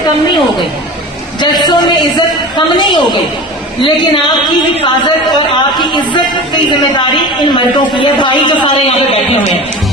इज्जत कम नहीं हो गई, जज्सों में इज्जत कम नहीं हो गई, लेकिन आपकी हिफाजत और आपकी इज्जत की जिम्मेदारी इन मर्दों की है, भाई जो सारे यहाँ पे बैठे हुए हैं।